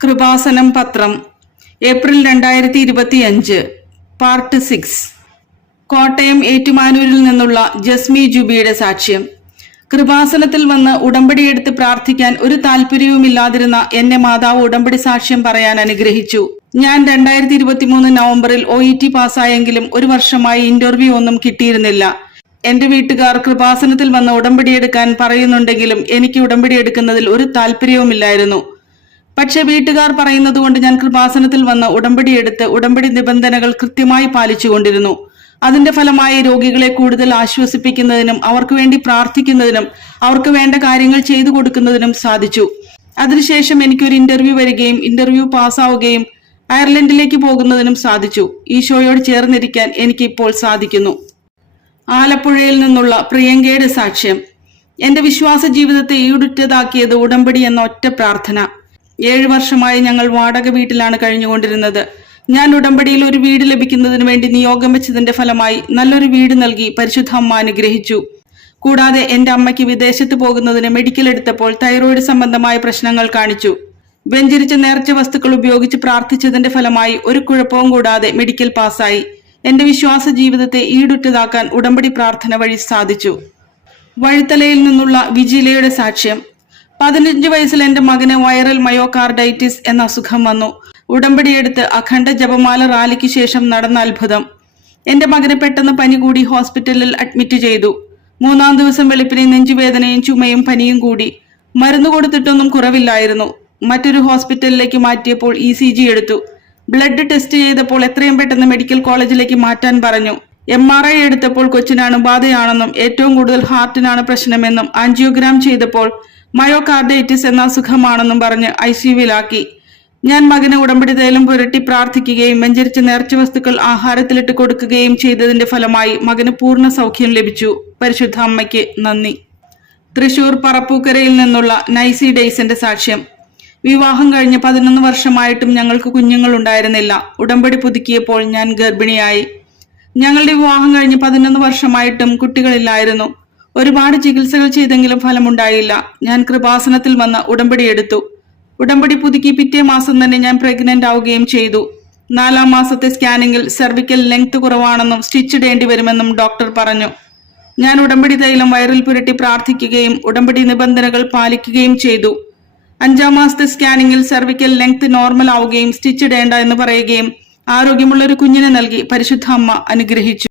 കൃപാസനം പത്രം April 2025 part 6. Kottayam ഏറ്റുമാനൂരിൽ നിന്നുള്ള ജസ്മി ജുബിയുടെ സാക്ഷ്യം. കൃപാസനത്തിൽ വന്ന് ഉടമ്പടിയെടുത്ത് പ്രാർത്ഥിക്കാൻ ഒരു താല്പര്യവുമില്ലാതിരുന്ന എന്നെ മാതാവ് ഉടമ്പടി സാക്ഷ്യം പറയാൻ അനുഗ്രഹിച്ചു. ഞാൻ 2023 നവംബറിൽ OET പാസ്സായെങ്കിലും ഒരു വർഷമായി ഇന്റർവ്യൂ ഒന്നും കിട്ടിയിരുന്നില്ല. എന്റെ വീട്ടുകാർ കൃപാസനത്തിൽ വന്ന് ഉടമ്പടിയെടുക്കാൻ പറയുന്നുണ്ടെങ്കിലും എനിക്ക് ഉടമ്പടിയെടുക്കുന്നതിൽ ഒരു താല്പര്യവുമില്ലായിരുന്നു. പക്ഷെ വീട്ടുകാർ പറയുന്നത് കൊണ്ട് ഞാൻ കൃപാസനത്തിൽ വന്ന് ഉടമ്പടിയെടുത്ത് ഉടമ്പടി നിബന്ധനകൾ കൃത്യമായി പാലിച്ചുകൊണ്ടിരുന്നു. അതിന്റെ ഫലമായി രോഗികളെ കൂടുതൽ ആശ്വസിപ്പിക്കുന്നതിനും അവർക്ക് വേണ്ടി പ്രാർത്ഥിക്കുന്നതിനും അവർക്ക് വേണ്ട കാര്യങ്ങൾ ചെയ്തു കൊടുക്കുന്നതിനും സാധിച്ചു. അതിനുശേഷം എനിക്കൊരു ഇന്റർവ്യൂ വരികയും ഇന്റർവ്യൂ പാസ്സാവുകയും അയർലൻഡിലേക്ക് പോകുന്നതിനും സാധിച്ചു. ഈശോയോട് ചേർന്നിരിക്കാൻ എനിക്ക് ഇപ്പോൾ സാധിക്കുന്നു. ആലപ്പുഴയിൽ നിന്നുള്ള പ്രിയങ്കയുടെ സാക്ഷ്യം. എന്റെ വിശ്വാസ ജീവിതത്തെ ഈടുറ്റതാക്കിയത് ഉടമ്പടി എന്ന ഒറ്റ പ്രാർത്ഥന. 7 വർഷമായി ഞങ്ങൾ വാടക വീട്ടിലാണ് കഴിഞ്ഞുകൊണ്ടിരുന്നത്. ഞാൻ ഉടമ്പടിയിൽ ഒരു വീട് ലഭിക്കുന്നതിന് വേണ്ടി നിയോഗം വെച്ചതിന്റെ ഫലമായി നല്ലൊരു വീട് നൽകി പരിശുദ്ധ അമ്മ അനുഗ്രഹിച്ചു. കൂടാതെ എന്റെ അമ്മയ്ക്ക് വിദേശത്ത് പോകുന്നതിന് മെഡിക്കൽ എടുത്തപ്പോൾ തൈറോയിഡ് സംബന്ധമായ പ്രശ്നങ്ങൾ കാണിച്ചു. വെഞ്ചരിച്ച നേർച്ച വസ്തുക്കൾ ഉപയോഗിച്ച് പ്രാർത്ഥിച്ചതിന്റെ ഫലമായി ഒരു കുഴപ്പവും കൂടാതെ മെഡിക്കൽ പാസ്സായി. എന്റെ വിശ്വാസ ജീവിതത്തെ ഈടുറ്റതാക്കാൻ ഉടമ്പടി പ്രാർത്ഥന വഴി സാധിച്ചു. വഴിത്തലയിൽ നിന്നുള്ള വിജിലയുടെ സാക്ഷ്യം. 15 വയസ്സിൽ എന്റെ മകന് വൈറൽ മയോകാർഡൈറ്റിസ് എന്ന അസുഖം വന്നു. ഉടമ്പടിയെടുത്ത് അഖണ്ഡ ജപമാല റാലിക്ക് ശേഷം നടന്ന അത്ഭുതം. എന്റെ മകന് പെട്ടെന്ന് പനി കൂടി ഹോസ്പിറ്റലിൽ അഡ്മിറ്റ് ചെയ്തു. 3-ാം ദിവസം വെളുപ്പിനെ നെഞ്ചുവേദനയും ചുമയും പനിയും കൂടി. മരുന്ന് കൊടുത്തിട്ടൊന്നും കുറവില്ലായിരുന്നു. മറ്റൊരു ഹോസ്പിറ്റലിലേക്ക് മാറ്റിയപ്പോൾ ECG എടുത്തു. ബ്ലഡ് ടെസ്റ്റ് ചെയ്തപ്പോൾ എത്രയും പെട്ടെന്ന് മെഡിക്കൽ കോളേജിലേക്ക് മാറ്റാൻ പറഞ്ഞു. MRI എടുത്തപ്പോൾ കൊച്ചിനാണ് ബാധയാണെന്നും ഏറ്റവും കൂടുതൽ ഹാർട്ടിനാണ് പ്രശ്നമെന്നും ആൻജിയോഗ്രാം ചെയ്തപ്പോൾ മയോകാർഡൈറ്റിസ് എന്ന അസുഖമാണെന്നും പറഞ്ഞ് ICUവിലാക്കി. ഞാൻ മകന് ഉടമ്പടി തൈലം പുരട്ടി പ്രാർത്ഥിക്കുകയും വെഞ്ചരിച്ച നേർച്ച വസ്തുക്കൾ ആഹാരത്തിലിട്ട് കൊടുക്കുകയും ചെയ്തതിന്റെ ഫലമായി മകന് പൂർണ്ണ സൗഖ്യം ലഭിച്ചു. പരിശുദ്ധ അമ്മയ്ക്ക് നന്ദി. തൃശൂർ പറപ്പൂക്കരയിൽ നിന്നുള്ള നൈസി ഡെയ്സിന്റെ സാക്ഷ്യം. വിവാഹം കഴിഞ്ഞ് 11 വർഷമായിട്ടും ഞങ്ങൾക്ക് കുഞ്ഞുങ്ങൾ ഉണ്ടായിരുന്നില്ല. ഉടമ്പടി പുതുക്കിയപ്പോൾ ഞാൻ ഗർഭിണിയായി. ഞങ്ങളുടെ വിവാഹം കഴിഞ്ഞ് 11 വർഷമായിട്ടും കുട്ടികളില്ലായിരുന്നു. ഒരുപാട് ചികിത്സകൾ ചെയ്തെങ്കിലും ഫലമുണ്ടായില്ല. ഞാൻ കൃപാസനത്തിൽ വന്ന് ഉടമ്പടി എടുത്തു. ഉടമ്പടി പുതുക്കി പിറ്റേ മാസം തന്നെ ഞാൻ പ്രഗ്നന്റ് ആവുകയും ചെയ്തു. 4-ാം മാസത്തെ സ്കാനിങ്ങിൽ സെർവിക്കൽ ലെങ്ത് കുറവാണെന്നും സ്റ്റിച്ച് ഇടേണ്ടി വരുമെന്നും ഡോക്ടർ പറഞ്ഞു. ഞാൻ ഉടമ്പടി തൈലം വയറിൽ പുരട്ടി പ്രാർത്ഥിക്കുകയും ഉടമ്പടി നിബന്ധനകൾ പാലിക്കുകയും ചെയ്തു. 5-ാം മാസത്തെ സ്കാനിങ്ങിൽ സെർവിക്കൽ ലെങ്ത് നോർമൽ ആവുകയും സ്റ്റിച്ച് ഇടേണ്ട എന്ന് പറയുകയും ആരോഗ്യമുള്ള ഒരു കുഞ്ഞിനെ നൽകി പരിശുദ്ധ അമ്മ അനുഗ്രഹിച്ചു.